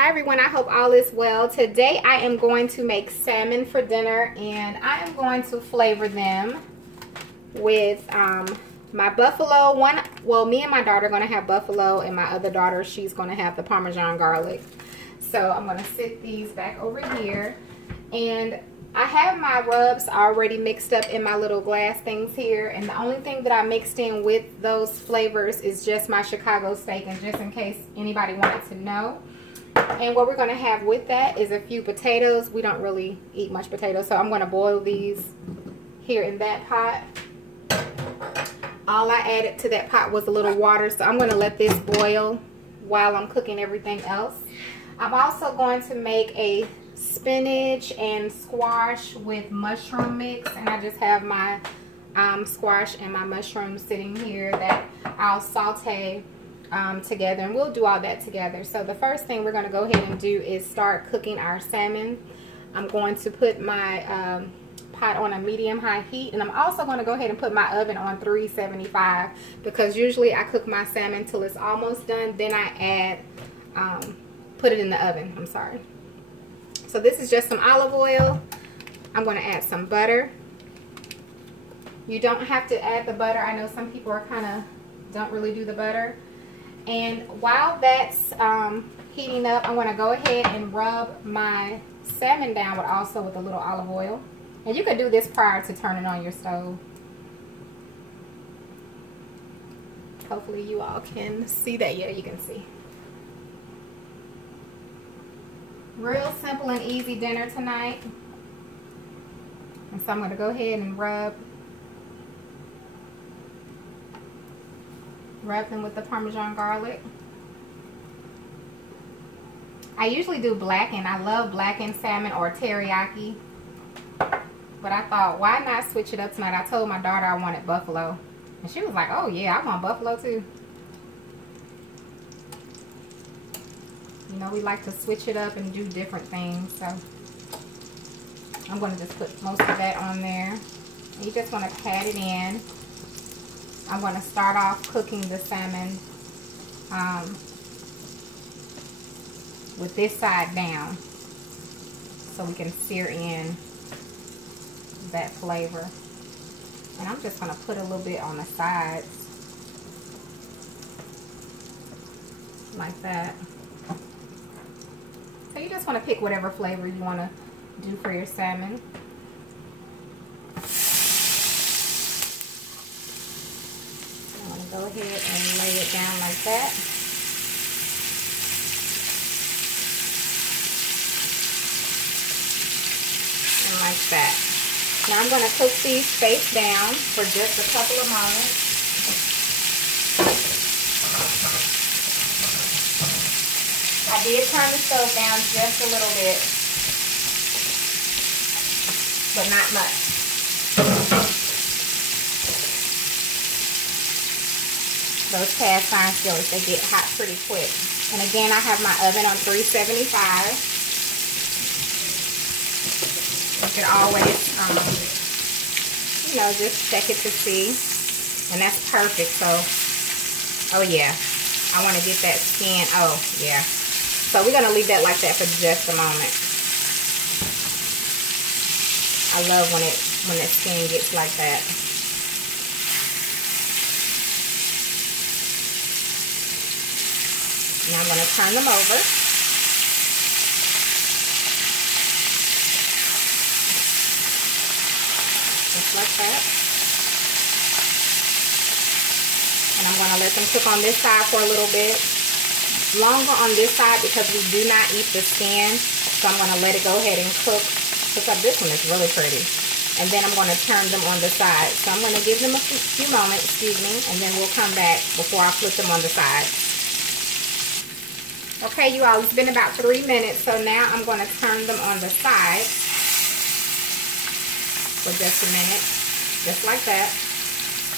Hi everyone, I hope all is well. Today I am going to make salmon for dinner, and I am going to flavor them with my buffalo. Me and my daughter are going to have buffalo, and my other daughter, she's going to have the Parmesan garlic. So I'm going to sit these back over here, and I have my rubs already mixed up in my little glass things here, and the only thing that I mixed in with those flavors is just my Chicago steak, and just in case anybody wanted to know. And what we're going to have with that is a few potatoes. We don't really eat much potatoes, so I'm going to boil these here in that pot. All I added to that pot was a little water, so I'm going to let this boil while I'm cooking everything else. I'm also going to make a spinach and squash with mushroom mix, and I just have my squash and my mushrooms sitting here that I'll saute together, and we'll do all that together. So the first thing we're going to go ahead and do is start cooking our salmon. I'm going to put my pot on a medium-high heat, and I'm also going to go ahead and put my oven on 375 because usually I cook my salmon till it's almost done, then I add put it in the oven. I'm sorry. So this is just some olive oil. I'm going to add some butter. You don't have to add the butter. I know some people are don't really do the butter. And while that's heating up, I'm going to go ahead and rub my salmon down with a little olive oil. And you could do this prior to turning on your stove. Hopefully you all can see that. Yeah, you can see. Real simple and easy dinner tonight. And so I'm going to go ahead and rub them with the Parmesan garlic. I usually do blackened. I love blackened salmon or teriyaki. But I thought, why not switch it up tonight? I told my daughter I wanted buffalo. And she was like, oh yeah, I want buffalo too. You know, we like to switch it up and do different things. So I'm going to just put most of that on there. And you just want to pat it in. I'm going to start off cooking the salmon with this side down so we can sear in that flavor. And I'm just going to put a little bit on the sides like that. So you just want to pick whatever flavor you want to do for your salmon. Go ahead and lay it down like that. And like that. Now I'm going to cook these face down for just a couple of moments. I did turn the stove down just a little bit, but not much. Those cast iron skillets, they get hot pretty quick. And again, I have my oven on 375. You can always, you know, just check it to see. And that's perfect. So, oh yeah, I want to get that skin. Oh yeah. So we're going to leave that like that for just a moment. I love when that skin gets like that. Now I'm going to turn them over. Just like that. And I'm going to let them cook on this side for a little bit. Longer on this side because we do not eat the skin. So I'm going to let it go ahead and cook. Because this one is really pretty. And then I'm going to turn them on the side. So I'm going to give them a few moments, and then we'll come back before I flip them on the side. Okay, you all, it's been about 3 minutes, so now I'm going to turn them on the side for just a minute, just like that.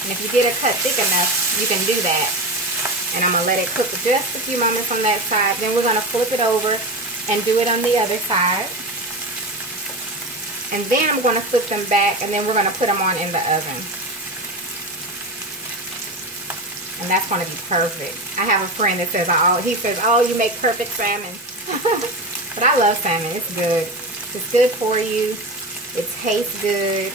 And if you get it cut thick enough, you can do that. And I'm going to let it cook just a few moments on that side. Then we're going to flip it over and do it on the other side. And then I'm going to flip them back, and then we're going to put them on in the oven. And that's going to be perfect. I have a friend that says, oh, you make perfect salmon. But I love salmon. It's good. It's good for you. It tastes good.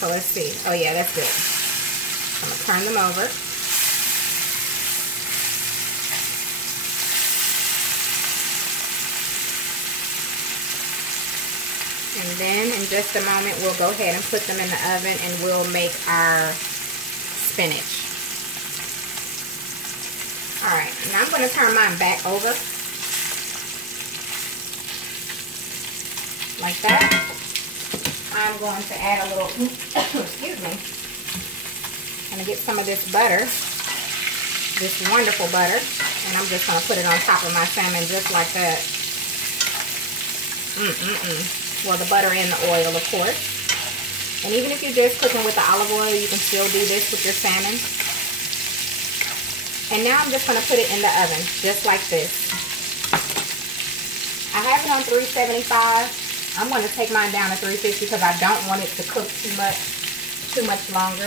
So let's see. Oh yeah, that's good. I'm gonna turn them over. And then in just a moment, we'll go ahead and put them in the oven and we'll make our spinach. All right, now I'm going to turn mine back over. Like that. I'm going to add a little, excuse me. I'm going to get some of this butter, this wonderful butter, and I'm just going to put it on top of my salmon just like that. Well, the butter and the oil, of course. And even if you're just cooking with the olive oil, you can still do this with your salmon. And now I'm just going to put it in the oven, just like this. I have it on 375. I'm going to take mine down to 350 because I don't want it to cook too much longer.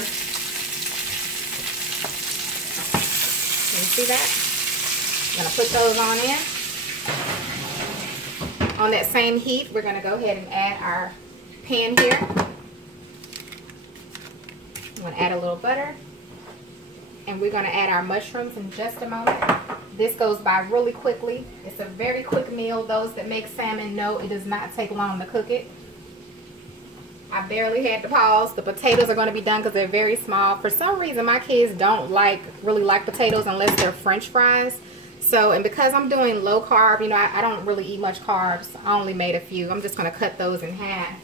Can you see that? I'm going to put those on in. On that same heat, we're going to go ahead and add our pan here. I'm going to add a little butter. And we're going to add our mushrooms in just a moment. This goes by really quickly. It's a very quick meal. Those that make salmon know it does not take long to cook it. I barely had to pause. The potatoes are going to be done because they're very small. For some reason, my kids don't really like potatoes unless they're French fries. So, and because I'm doing low carb, you know, I don't really eat much carbs. I only made a few. I'm just going to cut those in half.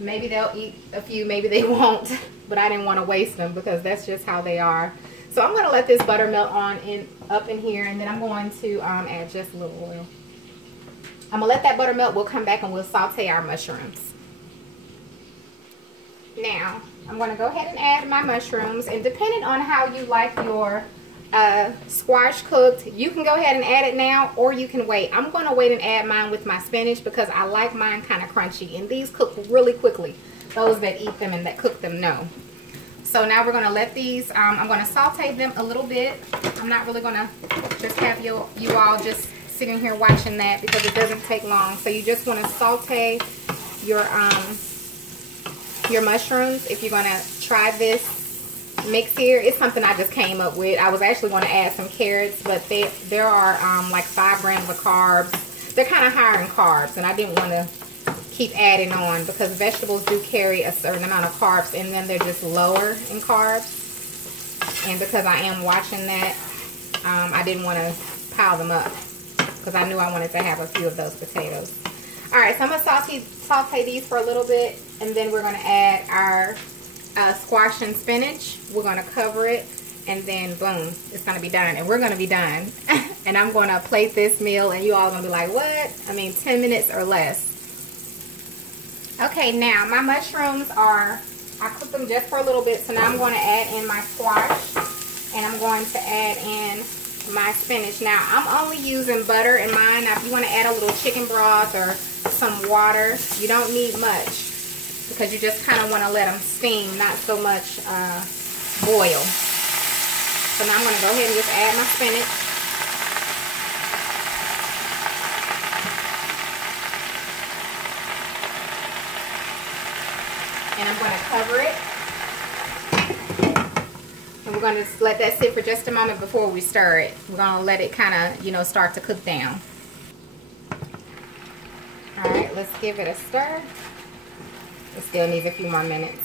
Maybe they'll eat a few, maybe they won't. But I didn't want to waste them because that's just how they are. So I'm going to let this butter melt up in here, and then I'm going to add just a little oil. I'm going to let that butter melt. We'll come back and we'll saute our mushrooms. Now, I'm going to go ahead and add my mushrooms, and depending on how you like your squash cooked, you can go ahead and add it now, or you can wait. I'm going to wait and add mine with my spinach because I like mine kind of crunchy, and these cook really quickly. Those that eat them and that cook them know. So now we're going to let these, I'm going to saute them a little bit. I'm not really going to just have you all just sitting here watching that because it doesn't take long. So you just want to saute your mushrooms. If you're going to try this mix here, it's something I just came up with. I was actually going to add some carrots, but there are like 5 grams of carbs. They're kind of higher in carbs, and I didn't want to keep adding on because vegetables do carry a certain amount of carbs, and then they're just lower in carbs. And because I am watching that, I didn't want to pile them up because I knew I wanted to have a few of those potatoes. All right, so I'm going to saute these for a little bit, and then we're going to add our squash and spinach. We're going to cover it, and then boom, it's going to be done, and we're going to be done. And I'm going to plate this meal, and you all going to be like, what? I mean, 10 minutes or less. Okay, now my mushrooms I cooked them just for a little bit, so now I'm going to add in my squash, and I'm going to add in my spinach. Now, I'm only using butter in mine. Now, if you want to add a little chicken broth or some water, you don't need much because you just kind of want to let them steam, not so much boil. So now I'm going to go ahead and just add my spinach. And I'm going to cover it. And we're going to just let that sit for just a moment before we stir it. We're going to let it kind of, you know, start to cook down. Alright, let's give it a stir. It still needs a few more minutes.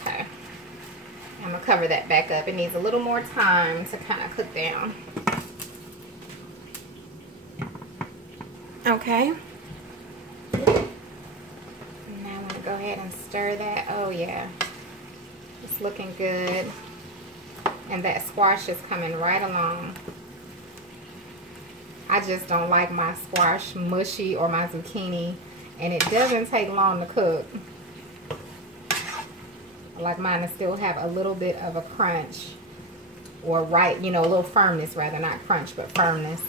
Okay. I'm going to cover that back up. It needs a little more time to kind of cook down. Okay. Go ahead and stir that. Oh yeah, it's looking good, and that squash is coming right along. I just don't like my squash mushy or my zucchini, and it doesn't take long to cook. I like mine to still have a little bit of a crunch, or you know, a little firmness rather, not crunch but firmness.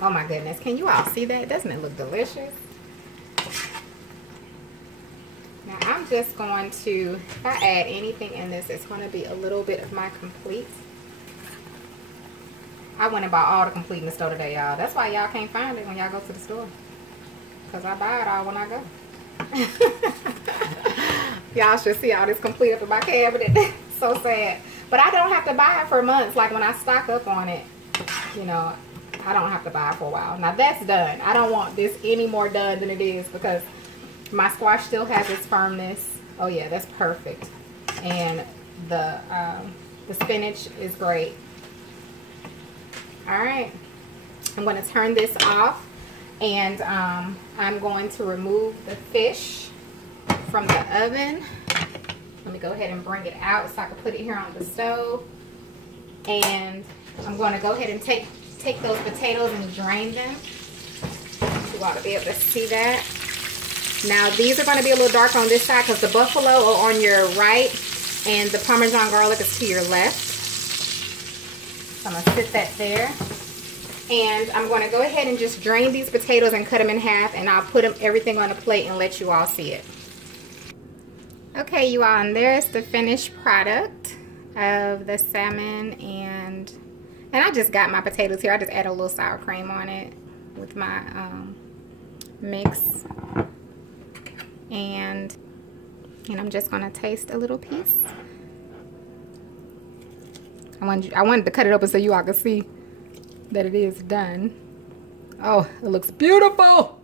Oh my goodness, can you all see that? Doesn't it look delicious? Now I'm just going to, if I add anything in this, it's going to be a little bit of my complete. I went and bought all the complete in the store today, y'all. That's why y'all can't find it when y'all go to the store. Because I buy it all when I go. Y'all should see all this complete up in my cabinet. So sad. But I don't have to buy it for months. Like when I stock up on it, you know, I don't have to buy it for a while. Now that's done. I don't want this any more done than it is because my squash still has its firmness. Oh yeah, that's perfect. And the spinach is great. All right, I'm going to turn this off, and I'm going to remove the fish from the oven. Let me go ahead and bring it out so I can put it here on the stove. And I'm going to go ahead and take those potatoes and drain them. You ought to be able to see that. Now these are going to be a little dark on this side because the buffalo are on your right and the Parmesan garlic is to your left. So I'm going to sit that there. And I'm going to go ahead and just drain these potatoes and cut them in half, and I'll put everything on a plate and let you all see it. Okay, you all, and there's the finished product of the salmon, and I just got my potatoes here. I just add a little sour cream on it with my mix, and I'm just gonna taste a little piece. I wanted to cut it open so you all could see that it is done. Oh, it looks beautiful.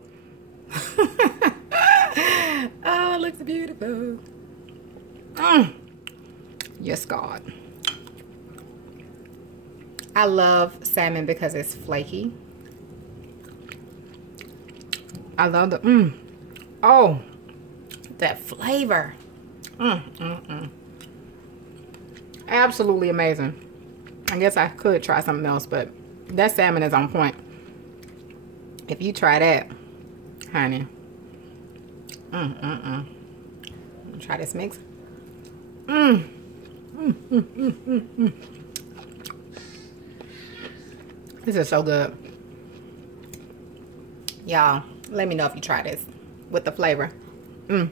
Oh, it looks beautiful. Yes, God. I love salmon because it's flaky. I love the oh, that flavor. Absolutely amazing. I guess I could try something else, but that salmon is on point. If you try that, honey. Try this mix. This is so good. Y'all, let me know if you try this with the flavor. That's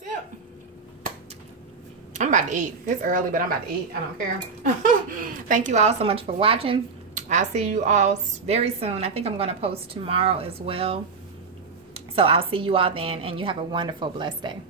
it. I'm about to eat. It's early, but I'm about to eat. I don't care. Thank you all so much for watching. I'll see you all very soon. I think I'm going to post tomorrow as well. So I'll see you all then, and you have a wonderful, blessed day.